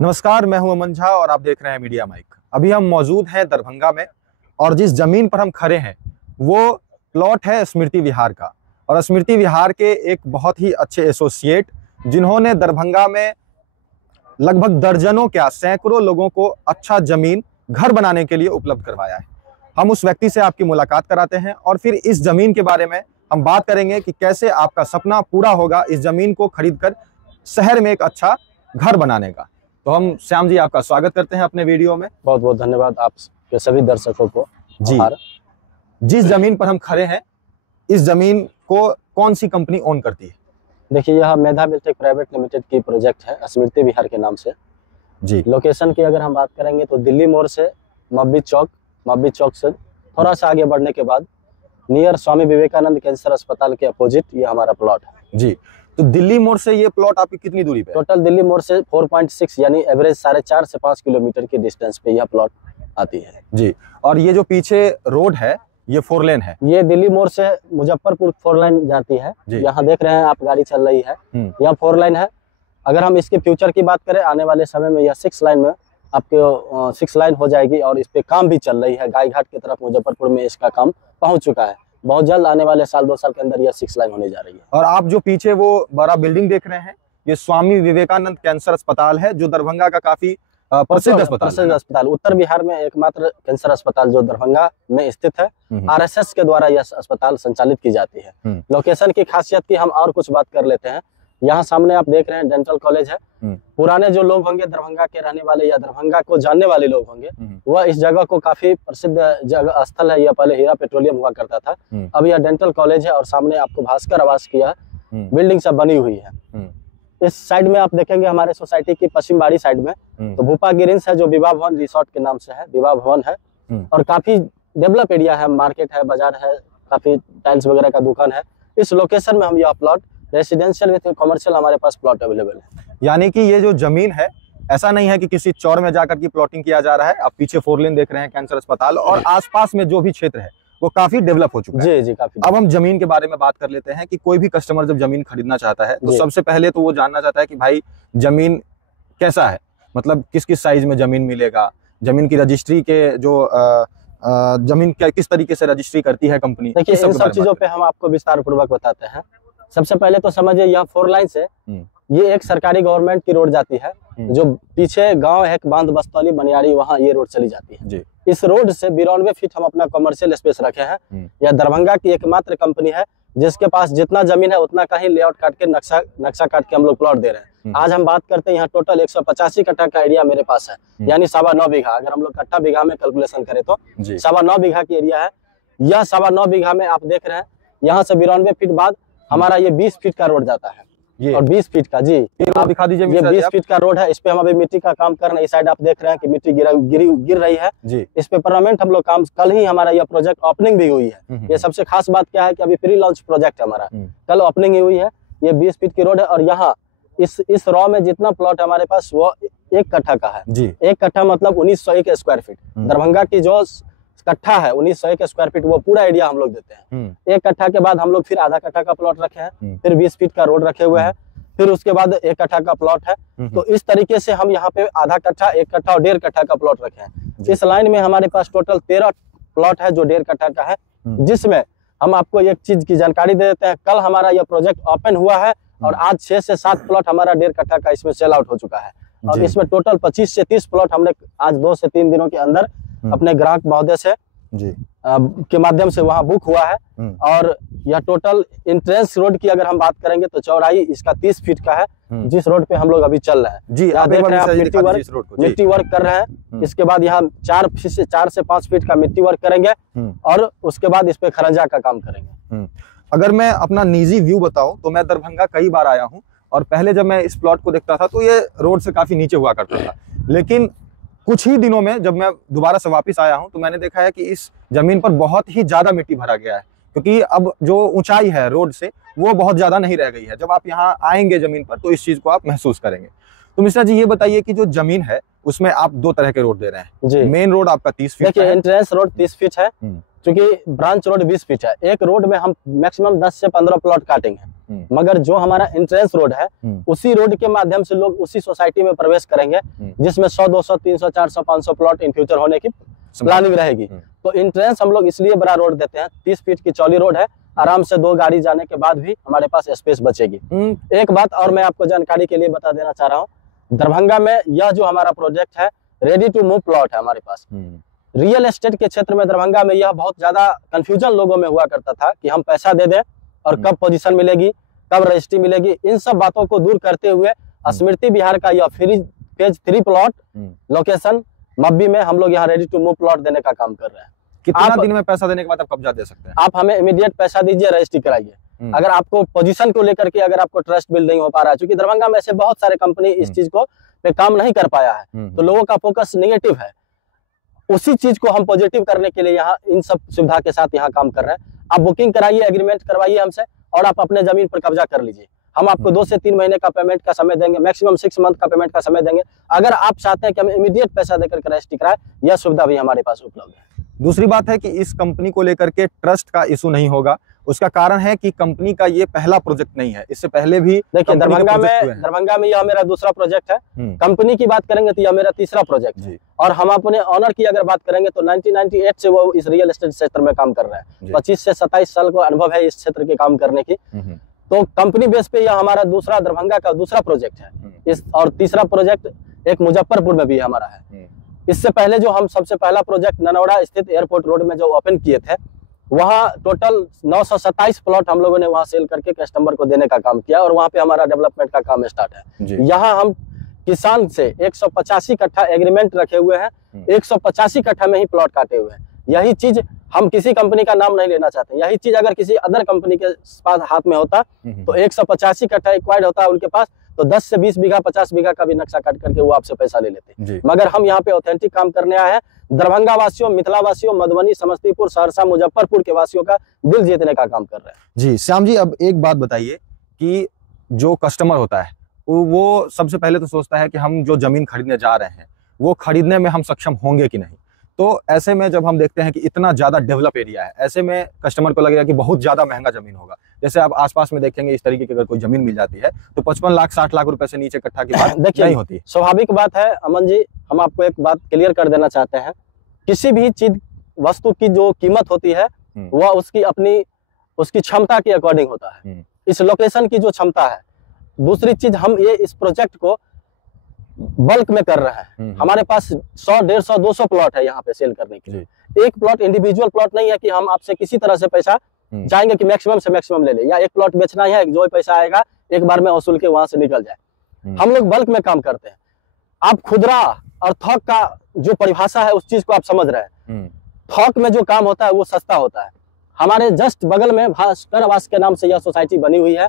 नमस्कार, मैं हूं अमन झा और आप देख रहे हैं मीडिया माइक। अभी हम मौजूद हैं दरभंगा में और जिस जमीन पर हम खड़े हैं वो प्लॉट है स्मृति विहार का। और स्मृति विहार के एक बहुत ही अच्छे एसोसिएट जिन्होंने दरभंगा में लगभग दर्जनों क्या सैकड़ों लोगों को अच्छा जमीन घर बनाने के लिए उपलब्ध करवाया है। हम उस व्यक्ति से आपकी मुलाकात कराते हैं और फिर इस जमीन के बारे में हम बात करेंगे कि कैसे आपका सपना पूरा होगा इस जमीन को खरीदकर शहर में एक अच्छा घर बनाने का। तो हम श्याम जी आपका स्वागत करते हैं अपने वीडियो में। बहुत बहुत धन्यवाद आपके सभी दर्शकों को। जी, जिस जमीन पर हम खड़े हैं इस जमीन को कौन सी कंपनी ओन करती है? देखिए, यह मेधा बिल्टेक प्राइवेट लिमिटेड की प्रोजेक्ट है स्मृति विहार के नाम से। जी, लोकेशन की अगर हम बात करेंगे तो दिल्ली मोड़ से मब्बी चौक से थोड़ा सा आगे बढ़ने के बाद नियर स्वामी विवेकानंद कैंसर अस्पताल के अपोजिट ये हमारा प्लॉट है। जी, तो दिल्ली मोड़ से ये प्लॉट आपकी कितनी दूरी पे है? टोटल दिल्ली मोड़ से 4.6 यानी एवरेज 4.5 से 5 किलोमीटर की डिस्टेंस पे यह प्लॉट आती है। जी, और ये जो पीछे रोड है ये 4 लेन है? ये दिल्ली मोड़ से मुजफ्फरपुर 4 लाइन जाती है। यहाँ देख रहे हैं आप गाड़ी चल रही है, यहाँ 4 लाइन है। अगर हम इसके फ्यूचर की बात करें आने वाले समय में यह 6 लाइन में आपके 6 लाइन हो जाएगी और इस पे काम भी चल रही है। गाय घाट की तरफ मुजफ्फरपुर में इसका काम पहुंच चुका है। बहुत जल्द आने वाले साल 2 साल के अंदर यह 6 लाइन होने जा रही है। और आप जो पीछे वो बड़ा बिल्डिंग देख रहे हैं ये स्वामी विवेकानंद कैंसर अस्पताल है जो दरभंगा का काफी प्रसिद्ध अस्पताल उत्तर बिहार में एकमात्र कैंसर अस्पताल जो दरभंगा में स्थित है। आरएसएस के द्वारा यह अस्पताल संचालित की जाती है। लोकेशन की खासियत की हम और कुछ बात कर लेते हैं। यहाँ सामने आप देख रहे हैं डेंटल कॉलेज है। पुराने जो लोग होंगे दरभंगा के रहने वाले या दरभंगा को जानने वाले लोग होंगे वह इस जगह को काफी प्रसिद्ध जगह स्थल है। यह पहले हीरा पेट्रोलियम हुआ करता था, अब यह डेंटल कॉलेज है। और सामने आपको भास्कर आवास की बिल्डिंग सब बनी हुई है। इस साइड में आप देखेंगे हमारे सोसाइटी की पश्चिम बाड़ी साइड में तो भूपा गिरिंस है जो विवाह भवन रिसोर्ट के नाम से है, विवाह भवन है। और काफी डेवलप एरिया है, मार्केट है, बाजार है, काफी टाइल्स वगैरह का दुकान है। इस लोकेशन में हम यह प्लॉट रेसिडेंशियल विद कमर्शियल हमारे पास प्लॉट अवेलेबल है। यानी कि ये जो जमीन है ऐसा नहीं है कि किसी चौर में जाकर की प्लॉटिंग किया जा रहा है। आप पीछे 4 लेन देख रहे हैं कैंसर अस्पताल और आसपास में जो भी क्षेत्र है वो काफी डेवलप हो चुका है। जी काफी। अब हम जमीन के बारे में बात कर लेते हैं कि कोई भी कस्टमर जब जमीन खरीदना चाहता है तो सबसे पहले तो वो जानना चाहता है कि भाई जमीन कैसा है, मतलब किस किस साइज में जमीन मिलेगा, जमीन की रजिस्ट्री के जो जमीन किस तरीके से रजिस्ट्री करती है कंपनी। देखिए, इन सब चीजों पे हम आपको विस्तार पूर्वक बताते हैं। सबसे पहले तो समझिए यह 4 लाइन से ये एक सरकारी गवर्नमेंट की रोड जाती है जो पीछे गांव है बांध बस्तौली बनियाड़ी, वहां ये रोड चली जाती है। इस रोड से 92 फीट हम अपना कमर्शियल स्पेस रखे हैं। यह दरभंगा की एकमात्र कंपनी है जिसके पास जितना जमीन है उतना का ही लेआउट काट के नक्शा काट के हम लोग प्लॉट दे रहे हैं। आज हम बात करते हैं यहाँ टोटल 185 कट्ठा का एरिया मेरे पास है, यानी 9.25 बीघा। अगर हम लोग कट्ठा बीघा में कैलकुलेशन करें तो 9.25 बीघा की एरिया है। यह 9.25 बीघा में आप देख रहे हैं यहाँ से 92 फीट बाद हमारा ये 20 फीट का रोड जाता है। और 20 फीट का आप दिखा दीजिए। ये 20 फीट का रोड है, इस पे हम अभी मिट्टी का काम कर रहे हैं। इस साइड आप देख रहे हैं कि मिट्टी गिर रही है इस पे परमानेंट हम लोग काम। कल ही हमारा यह प्रोजेक्ट ओपनिंग भी हुई है। ये सबसे खास बात क्या है कि अभी प्री लॉन्च प्रोजेक्ट है हमारा, कल ओपनिंग ही हुई है। ये 20 फीट की रोड है और यहाँ इस रॉ में जितना प्लॉट हमारे पास वो 1 कट्ठा का है। 1 कट्ठा मतलब 1901 स्क्वायर फीट। दरभंगा की जो कट्ठा है 1901 स्क्वायर फीट वो पूरा एरिया हम लोग देते हैं। 1 कट्ठा के बाद हम लोग फिर आधा कट्ठा का प्लॉट रखे हैं, फिर 20 फीट का रोड रखे हुए हैं, फिर उसके बाद 1 कट्ठा का प्लॉट है। तो इस तरीके से हम यहाँ पे आधा कट्ठा, 1 कट्ठा और 1.5 कट्ठा का प्लॉट रखे हैं। इस लाइन में हमारे पास टोटल 13 प्लॉट है जो 1.5 कट्ठा का है, जिसमें हम आपको एक चीज की जानकारी दे देते हैं। कल हमारा यह प्रोजेक्ट ओपन हुआ है और आज 6 से 7 प्लॉट हमारा 1.5 कट्ठा का इसमें सेल आउट हो चुका है। और इसमें टोटल 25 से 30 प्लॉट हमने आज 2 से 3 दिनों के अंदर अपने ग्राहक महोदय से के माध्यम से वहां बुक हुआ है। और यह टोटल इंट्रेंस रोड की अगर हम बात करेंगे तो चौड़ाई इसका 30 फीट का है, जिस रोड पे हम लोग अभी चल रहे हैं। जी, आप देख रहे हैं मिट्टी वर्क कर रहे हैं। इसके बाद यहाँ 4 से 5 फीट का मिट्टी वर्क करेंगे और उसके बाद इस पे खरंजा का काम करेंगे। अगर मैं अपना निजी व्यू बताऊं तो मैं दरभंगा कई बार आया हूं और पहले जब मैं इस प्लॉट को देखता था तो ये रोड से काफी नीचे हुआ करता था, लेकिन कुछ ही दिनों में जब मैं दोबारा से वापस आया हूं तो मैंने देखा है कि इस जमीन पर बहुत ही ज्यादा मिट्टी भरा गया है, क्योंकि अब जो ऊंचाई है रोड से वो बहुत ज्यादा नहीं रह गई है। जब आप यहाँ आएंगे जमीन पर तो इस चीज को आप महसूस करेंगे। तो मिश्रा जी ये बताइए कि जो जमीन है उसमें आप 2 तरह के रोड दे रहे हैं। मेन रोड आपका 30 फीट देखिए, एंट्रेंस रोड 30 फीट है, क्योंकि ब्रांच रोड 20 फीट है, एक रोड में हम मैक्सिमम 10 से 15 प्लॉट काटेंगे, मगर जो हमारा एंट्रेंस रोड है उसी रोड के माध्यम से लोग उसी सोसाइटी में प्रवेश करेंगे, जिसमें 100, 200, 300, 400, 500 प्लॉट इन फ्यूचर होने की प्लानिंग रहेगी। तो एंट्रेंस हम लोग इसलिए बड़ा रोड देते हैं, 30 फीट की चौड़ी रोड है, आराम से 2 गाड़ी जाने के बाद भी हमारे पास स्पेस बचेगी। एक बात और मैं आपको जानकारी के लिए बता देना चाह रहा हूँ, दरभंगा में यह जो हमारा प्रोजेक्ट है रेडी टू मूव प्लॉट है हमारे पास। रियल एस्टेट के क्षेत्र में दरभंगा में यह बहुत ज्यादा कंफ्यूजन लोगों में हुआ करता था कि हम पैसा दे दें और कब पोजीशन मिलेगी, कब रजिस्ट्री मिलेगी, इन सब बातों को दूर करते हुए स्मृति विहार का यह फेज 3 प्लॉट लोकेशन मब्बी में हम लोग यहाँ रेडी टू मूव प्लॉट देने का काम कर रहे हैं। कितना दिन में पैसा देने के बाद आप कब्जा दे सकते हैं? आप हमें इमीडिएट पैसा दीजिए, रजिस्ट्री कराइए। अगर आपको पोजीशन को लेकर के अगर आपको ट्रस्ट बिल्ड नहीं हो पा रहा है, क्योंकि दरभंगा में ऐसे बहुत सारे कंपनी इस चीज को पे काम नहीं कर पाया है, तो लोगों का फोकस नेगेटिव है, उसी चीज को हम पॉजिटिव करने के लिए यहाँ इन सब सुविधा के साथ यहाँ काम कर रहे हैं। आप बुकिंग कराइए, एग्रीमेंट करवाइए हमसे और आप अपने जमीन पर कब्जा कर लीजिए। हम आपको 2 से 3 महीने का पेमेंट का समय देंगे, मैक्सिमम 6 मंथ का पेमेंट का समय देंगे। अगर आप चाहते हैं कि हम इमीडिएट पैसा देकर रजिस्ट्री कराएं, यह सुविधा भी हमारे पास उपलब्ध है। दूसरी बात है कि इस कंपनी को लेकर के ट्रस्ट का इशू नहीं होगा। उसका कारण है कि कंपनी का ये पहला प्रोजेक्ट नहीं है, इससे पहले भी देखिए दरभंगा में यह मेरा दूसरा प्रोजेक्ट है। कंपनी की बात करेंगे तो यह मेरा तीसरा प्रोजेक्ट है, और हम अपने ऑनर की अगर बात करेंगे तो 1998 से वो इस रियल एस्टेट क्षेत्र में काम कर रहे हैं। 25 से 27 साल को अनुभव है इस क्षेत्र के काम करने की। तो कंपनी बेस पे यह हमारा दूसरा दरभंगा का दूसरा प्रोजेक्ट है। इस और तीसरा प्रोजेक्ट एक मुजफ्फरपुर में भी हमारा है। इससे पहले जो हम सबसे पहला प्रोजेक्ट ननौड़ा स्थित एयरपोर्ट रोड में जो ओपन किए थे, वहाँ टोटल 927 प्लॉट हम लोगों ने वहाँ सेल करके कस्टमर को देने का काम किया, और वहाँ पे हमारा डेवलपमेंट का काम स्टार्ट है। यहाँ हम किसान से 185 कट्ठा एग्रीमेंट रखे हुए हैं, 185 कट्ठा में ही प्लॉट काटे हुए हैं। यही चीज हम किसी कंपनी का नाम नहीं लेना चाहते, यही चीज अगर किसी अदर कंपनी के पास हाथ में होता तो 185 कट्ठा एक्वायर्ड होता है उनके पास, तो 10 से 20 बीघा 50 बीघा का भी नक्शा काट करके वो आपसे पैसा ले लेते। मगर हम यहाँ पे ऑथेंटिक काम करने आए हैं। दरभंगा वासियों, मिथिला वासियों, मधुबनी, समस्तीपुर, सहरसा, मुजफ्फरपुर के वासियों का दिल जीतने का काम कर रहे हैं। जी श्याम जी, अब एक बात बताइए कि जो कस्टमर होता है वो सबसे पहले तो सोचता है कि हम जो जमीन खरीदने जा रहे हैं वो खरीदने में हम सक्षम होंगे कि नहीं। तो ऐसे में जब हम देखते हैं कि इतना ज्यादा डेवलप एरिया है, ऐसे में कस्टमर को लगेगा कि बहुत ज्यादा महंगा जमीन होगा। जैसे आप आसपास में देखेंगे इस तरीके की अगर कोई जमीन मिल जाती है तो 55 लाख 60 लाख रुपए से नीचे कट्ठा की बात नहीं होती। स्वाभाविक बात है अमन जी, हम आपको एक बात क्लियर कर देना चाहते हैं, किसी भी चीज वस्तु की जो कीमत होती है वह उसकी क्षमता के अकॉर्डिंग होता है। इस लोकेशन की जो क्षमता है। दूसरी चीज, हम ये इस प्रोजेक्ट को बल्क में कर रहे हैं। हमारे पास 100, 150, 200 प्लॉट है यहाँ पे सेल करने के लिए। एक प्लॉट इंडिविजुअल प्लॉट नहीं है कि हम आपसे किसी तरह से पैसा चाहेंगे कि मैक्सिमम से मैक्सिमम ले ले, या एक प्लॉट बेचना है, जो पैसा आएगा एक बार में वसूल के वहां से निकल जाए। हम लोग बल्क में काम करते हैं। आप खुदरा और थोक का जो परिभाषा है उस चीज को आप समझ रहे हैं। थोक में जो काम होता है वो सस्ता होता है। हमारे जस्ट बगल में भास्कर आवास के नाम से यह सोसाइटी बनी हुई है।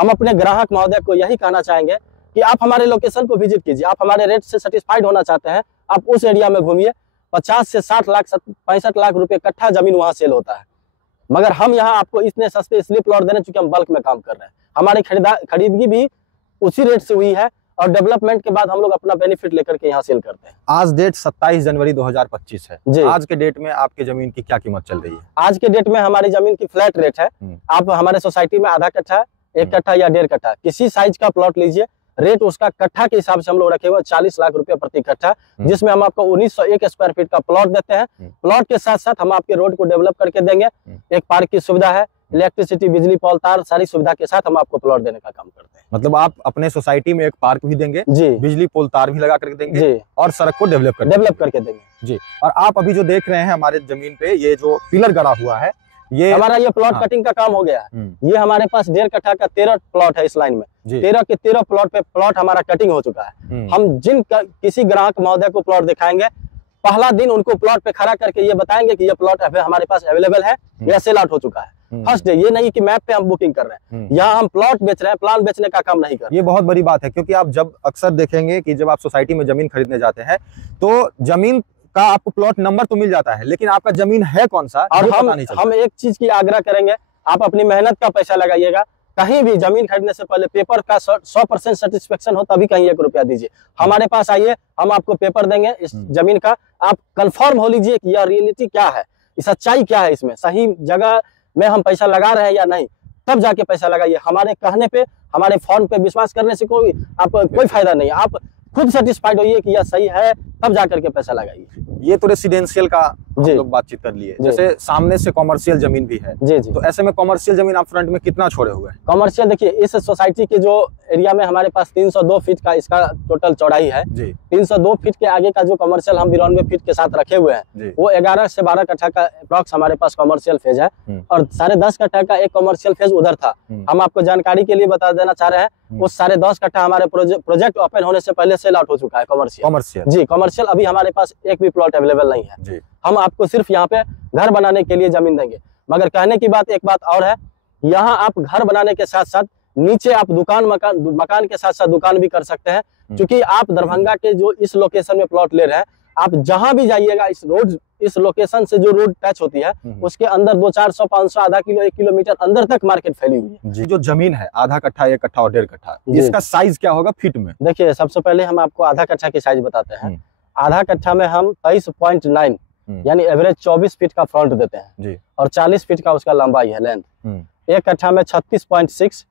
हम अपने ग्राहक महोदय को यही कहना चाहेंगे कि आप हमारे लोकेशन को विजिट कीजिए। आप हमारे रेट से सेटिस्फाइड होना चाहते हैं, आप उस एरिया में घूमिए। 50 से 60 लाख 65 लाख रुपए कट्ठा जमीन वहां सेल होता है, मगर हम यहाँ आपको इतने सस्ते इसलिए प्लॉट दे रहे हैं क्योंकि हम बल्क में काम कर रहे हैं। हमारी खरीदगी भी उसी रेट से हुई है, और डेवलपमेंट के बाद हम लोग अपना बेनिफिट लेकर के यहाँ सेल करते हैं। आज डेट 27 जनवरी 2025 है। आज के डेट में आपकी जमीन की क्या कीमत चल रही है? आज के डेट में हमारी जमीन की फ्लैट रेट है। आप हमारे सोसाइटी में आधा कट्ठा, 1 कट्ठा या 1.5 कट्ठा किसी साइज का प्लॉट लीजिए, रेट उसका कट्ठा के हिसाब से हम लोग रखे हुए 40 लाख रुपए प्रति कट्ठा, जिसमें हम आपको 1901 स्क्वायर फीट का प्लॉट देते हैं। प्लॉट के साथ साथ हम आपके रोड को डेवलप करके देंगे। एक पार्क की सुविधा है, इलेक्ट्रिसिटी, बिजली, पोल, तार, सारी सुविधा के साथ हम आपको प्लॉट देने का काम करते हैं। मतलब आप अपने सोसाइटी में एक पार्क भी देंगे जी, बिजली पोल तार भी लगा करके देंगे जी, और सड़क को डेवलप करके देंगे जी। और आप अभी जो देख रहे हैं हमारे जमीन पे ये जो पिलर गड़ा हुआ है, ये हमारा ये प्लॉट कटिंग का काम हो गया है। ये हमारे पास 1.5 कट्ठा का 13 प्लॉट है इस लाइन में। 13 के 13 प्लॉट पे प्लॉट हमारा कटिंग हो चुका है। हम किसी ग्राहक महोदय को प्लॉट दिखाएंगे, पहला दिन उनको प्लॉट पे खड़ा करके ये बताएंगे कि ये प्लॉट हमारे पास अवेलेबल है या सेल आउट हो चुका है। फर्स्ट डे, ये नहीं कि मैप पे हम बुकिंग कर रहे हैं, यहाँ हम प्लॉट बेच रहे हैं, प्लान बेचने का काम नहीं कर रहे। ये बहुत बड़ी बात है, क्योंकि आप जब अक्सर देखेंगे कि जब आप सोसाइटी में जमीन खरीदने जाते हैं तो जमीन का आपको प्लॉट नंबर तो मिल जाता है, लेकिन आपका जमीन है कौन सा और हम एक चीज की आग्रह करेंगे, आप अपनी मेहनत का पैसा लगाइएगा। कहीं भी जमीन खरीदने से पहले पेपर का 100% सेटिस्फेक्शन हो तभी कहीं 1 रुपया दीजिए। हमारे पास आइए, हम आपको पेपर देंगे इस जमीन का, आप कंफर्म हो लीजिए कि यह रियलिटी क्या है। सच्चाई क्या है इसमें, सही जगह में हम पैसा लगा रहे हैं या नहीं, तब जाके पैसा लगाइए। हमारे कहने पे, हमारे फॉर्म पे विश्वास करने से कोई फायदा नहीं। आप खुद सेटिस्फाइड होइए कि यह सही है, तब जाकर के पैसा लगाइए। ये तो रेसिडेंशियल का हम लोग बातचीत कर लिए, जैसे सामने से कॉमर्शियल जमीन भी है जी जी। तो ऐसे में कॉमर्शियल जमीन आप फ्रंट में कितना छोड़े हुए हैं? कॉमर्शियल देखिए, इस सोसाइटी के जो एरिया में हमारे पास 302 फीट का इसका टोटल चौड़ाई है जी। 302 फीट के आगे का जो कॉमर्शियल हम 92 फीट के साथ रखे हुए हैं, वो 11 से 12 कट्ठा का अप्रॉक्स हमारे पास कॉमर्शियल फेज है, और 10.5 कट्ठा का एक कॉमर्शियल फेज उधर था। हम आपको जानकारी के लिए बता देना चाह रहे हैं, उस 10.5 कट्ठा हमारे प्रोजेक्ट ओपन होने से पहले सेल आउट हो चुका है कॉमर्शियल जी। कॉमर्शियल अभी हमारे पास एक भी प्लॉट अवेलेबल नहीं है जी। हम आपको सिर्फ यहाँ पे घर बनाने के लिए जमीन देंगे। मगर कहने की बात एक बात और है, यहाँ आप घर बनाने के साथ साथ नीचे आप मकान के साथ साथ दुकान भी कर सकते हैं, क्योंकि आप दरभंगा के जो इस लोकेशन में प्लॉट ले रहे हैं, आप जहां भी जाइएगा इस लोकेशन से जो रोड टच होती है उसके अंदर 200-400, 500, आधा किलो, 1 किलोमीटर अंदर तक मार्केट फैली हुई है जी। जो जमीन है आधा कट्ठा, 1 कट्ठा और 1.5 कट्ठा, इसका साइज क्या होगा फीट में? देखिए, सबसे पहले हम आपको आधा कट्ठा की साइज बताते हैं। आधा कट्ठा में हम 23.9 यानी एवरेज 24 फीट का फ्रंट देते हैं जी, और 40 फीट का उसका लंबाई है, लेंथ। 1 कट्ठा में 36.6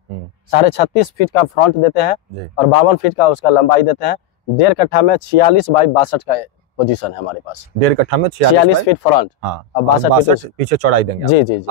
36.5 फीट का फ्रंट देते हैं और 52 फीट का उसका लंबाई देते हैं। 1.5 कट्ठा में 46 बाई 62 का पोजीशन है हमारे पास। 1.5 कट्ठा में 46 फीट फ्रंट, हाँ, 62 पीछे चौड़ाई देंगे जी जी जी।